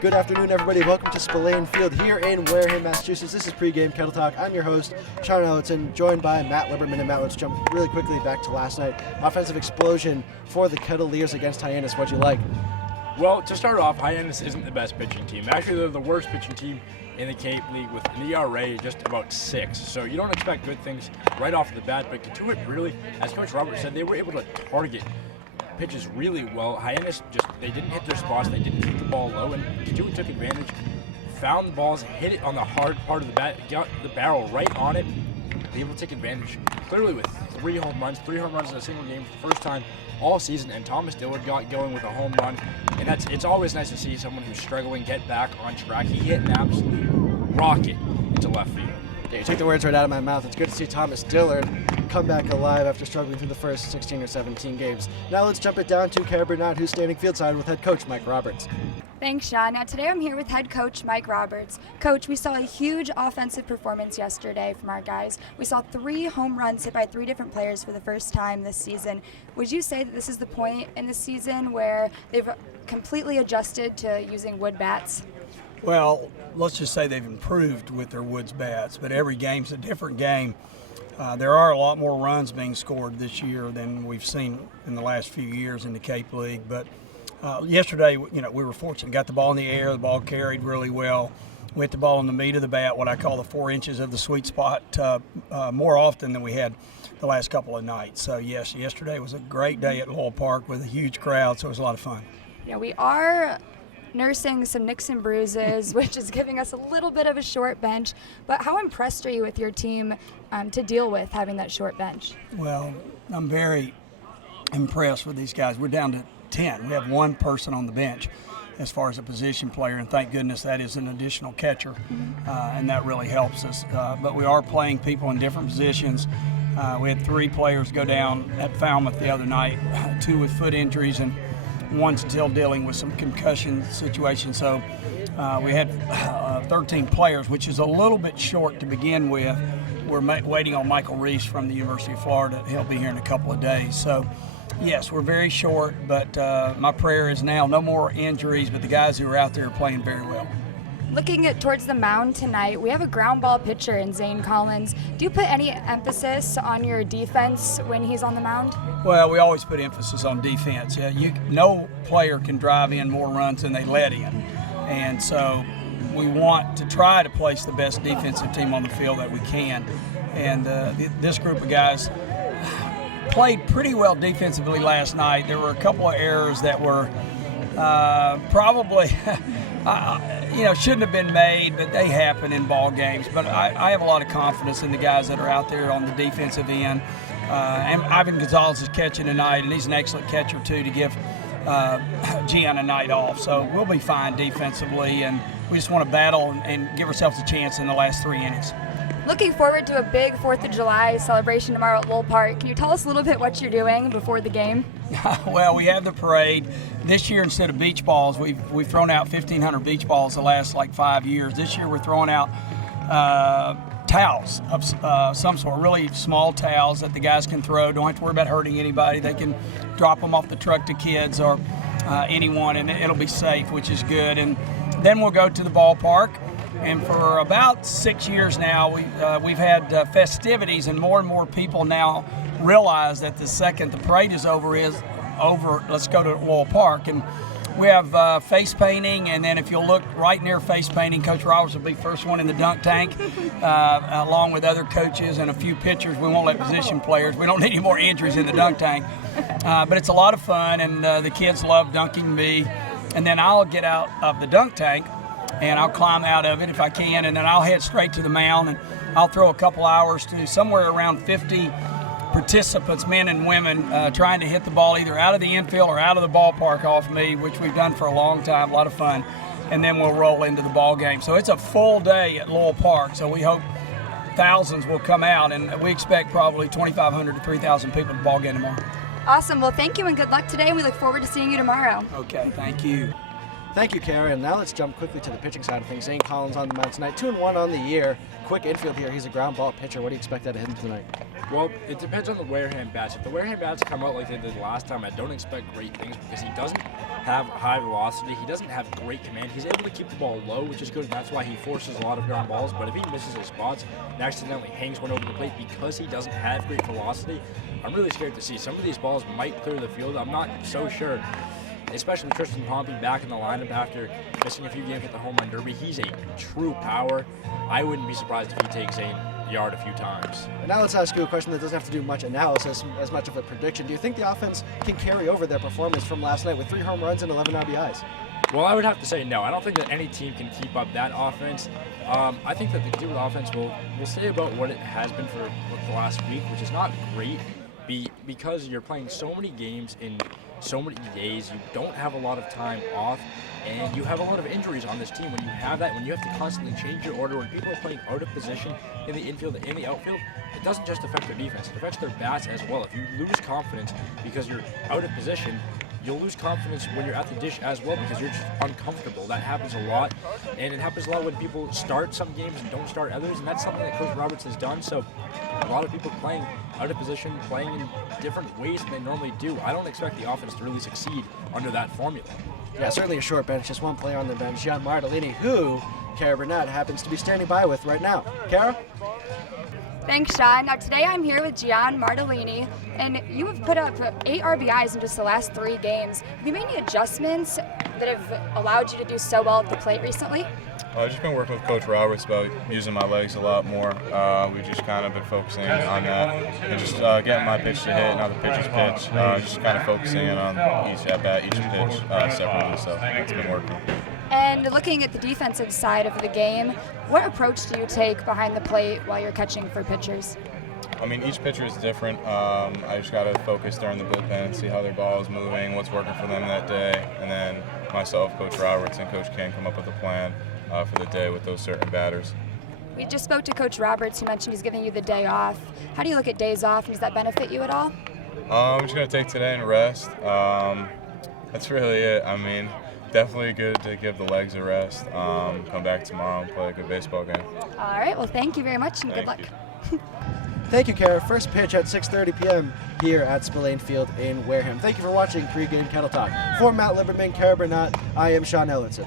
Good afternoon, everybody. Welcome to Spillane Field here in Wareham, Massachusetts. This is pregame Kettle Talk. I'm your host, Sean Ellerton, joined by Matt Liberman. And Matt, let's jump really quickly back to last night. Offensive explosion for the Kettleers against Hyannis. What'd you like? Well, to start off, Hyannis isn't the best pitching team. Actually, they're the worst pitching team in the Cape League with an ERA just about 6. So you don't expect good things right off the bat. But Cotuit really, as Coach Robert said, they were able to target pitches really well. Hyannis they didn't hit their spots, they didn't keep the ball low, and Cotuit took advantage, found the balls, hit it on the hard part of the bat, got the barrel right on it, able to take advantage clearly with 3 home runs in a single game for the first time all season, and Thomas Dillard got going with a home run, and it's always nice to see someone who's struggling get back on track. He hit an absolute rocket into left field. Yeah, you took the words right out of my mouth. It's good to see Thomas Dillard come back alive after struggling through the first 16 or 17 games. Now let's jump it down to Kara Biernat, who's standing fieldside with head coach Mike Roberts. Thanks, Sean. Now today I'm here with head coach Mike Roberts. Coach, we saw a huge offensive performance yesterday from our guys. We saw 3 home runs hit by 3 different players for the first time this season. Would you say that this is the point in the season where they've completely adjusted to using wood bats? Well, let's just say they've improved with their woods bats, but every game's a different game. There are a lot more runs being scored this year than we've seen in the last few years in the Cape League. But yesterday, we were fortunate. Got the ball in the air. The ball carried really well. We hit the ball in the meat of the bat, what I call the 4 inches of the sweet spot, more often than we had the last couple of nights. So, yes, yesterday was a great day at Lowell Park with a huge crowd, so it was a lot of fun. We are nursing some nicks and bruises, which is giving us a little bit of a short bench. But how impressed are you with your team to deal with having that short bench? Well, I'm very impressed with these guys. We're down to 10. We have 1 person on the bench as far as a position player, and thank goodness that is an additional catcher, and that really helps us. But we are playing people in different positions. We had 3 players go down at Falmouth the other night, 2 with foot injuries, and 1 still dealing with some concussion situations. So we had 13 players, which is a little bit short to begin with. We're waiting on Michael Reese from the University of Florida. He'll be here in a couple of days. So, yes, we're very short, but my prayer is now no more injuries, but the guys who are out there are playing very well. Looking towards the mound tonight, we have a ground ball pitcher in Zane Collins. Do you put any emphasis on your defense when he's on the mound? Well, we always put emphasis on defense. No player can drive in more runs than they let in. And so we want to try to place the best defensive team on the field that we can. And this group of guys played pretty well defensively last night. There were a couple of errors that were probably shouldn't have been made, but they happen in ball games. But I have a lot of confidence in the guys that are out there on the defensive end. And Ivan Gonzalez is catching tonight, and he's an excellent catcher, too, to give Gian a night off. So we'll be fine defensively, and we just want to battle and give ourselves a chance in the last 3 innings. Looking forward to a big 4th of July celebration tomorrow at Lowell Park. Can you tell us a little bit what you're doing before the game? Well, we have the parade. This year, instead of beach balls, we've thrown out 1,500 beach balls the last 5 years. This year, we're throwing out towels of some sort, really small towels that the guys can throw. Don't have to worry about hurting anybody. They can drop them off the truck to kids or anyone, and it'll be safe, which is good. And then we'll go to the ballpark. And for about 6 years now, we've had festivities, and more people now realize that the second the parade is over, let's go to Lowell Park. And we have face painting, and then if you'll look right near face painting, Coach Roberts will be first one in the dunk tank, along with other coaches and a few pitchers. We won't let position players. We don't need any more injuries in the dunk tank. But it's a lot of fun, and the kids love dunking me. And then I'll get out of the dunk tank, and I'll climb out of it if I can, and then I'll head straight to the mound, and I'll throw a couple hours to somewhere around 50 participants, men and women, trying to hit the ball either out of the infield or out of the ballpark off me, which we've done for a long time, a lot of fun, and then we'll roll into the ball game. So it's a full day at Lowell Park, so we hope thousands will come out, and we expect probably 2,500 to 3,000 people at the ball game tomorrow. Awesome. Well, thank you and good luck today. We look forward to seeing you tomorrow. Okay, thank you. Thank you, Kara. And now let's jump quickly to the pitching side of things. Zane Collins on the mound tonight, 2-1 on the year. Quick infield here. He's a ground ball pitcher. What do you expect out of him tonight? Well, it depends on the Wareham bats. If the Wareham bats come out like they did last time, I don't expect great things because he doesn't have high velocity. He doesn't have great command. He's able to keep the ball low, which is good, and that's why he forces a lot of ground balls. But if he misses his spots and accidentally hangs one over the plate because he doesn't have great velocity, I'm really scared to see. Some of these balls might clear the field. I'm not so sure. Especially Tristan Pompey back in the lineup after missing a few games at the home run derby. He's a true power. I wouldn't be surprised if he takes Zane Yard a few times. And now let's ask you a question that doesn't have to do much analysis, as much of a prediction. Do you think the offense can carry over their performance from last night with 3 home runs and 11 RBIs? Well, I would have to say no. I don't think that any team can keep up that offense. I think that the Cotuit offense will stay about what it has been for the last week, which is not great because you're playing so many games in so many days. You don't have a lot of time off, and you have a lot of injuries on this team. When you have that, when you have to constantly change your order, when people are playing out of position in the infield and in the outfield, it doesn't just affect their defense, it affects their bats as well. If you lose confidence because you're out of position, you'll lose confidence when you're at the dish as well because you're just uncomfortable. That happens a lot, and it happens a lot when people start some games and don't start others, and that's something that Coach Roberts has done. So a lot of people playing out of position, playing in different ways than they normally do. I don't expect the offense to really succeed under that formula. Yeah, certainly a short bench, just one player on the bench, Gian Martellini, who Kara Biernat happens to be standing by with right now. Kara? Thanks, Sean. Now today I'm here with Gian Martellini, and you have put up 8 RBIs in just the last 3 games. Have you made any adjustments that have allowed you to do so well at the plate recently? I've just been working with Coach Roberts about using my legs a lot more. We've just kind of been focusing on that and just getting my pitch to hit and how the pitchers pitch. Just kind of focusing in on each at-bat, each pitch separately, so it's been working. And looking at the defensive side of the game, what approach do you take behind the plate while you're catching for pitchers? I mean, each pitcher is different. I just got to focus during the bullpen and see how their ball is moving, what's working for them that day, and then myself, Coach Roberts, and Coach King come up with a plan for the day with those certain batters. We just spoke to Coach Roberts, who mentioned he's giving you the day off. How do you look at days off, and does that benefit you at all? I'm just going to take today and rest. That's really it. I mean, definitely good to give the legs a rest, come back tomorrow and play a good baseball game. All right, well, thank you very much, and good luck. Thank you, Kara. First pitch at 6:30 p.m. here at Spillane Field in Wareham. Thank you for watching Pre-Game Kettle Talk. For Matt Lieberman, Kara Biernat, I am Sean Ellenson.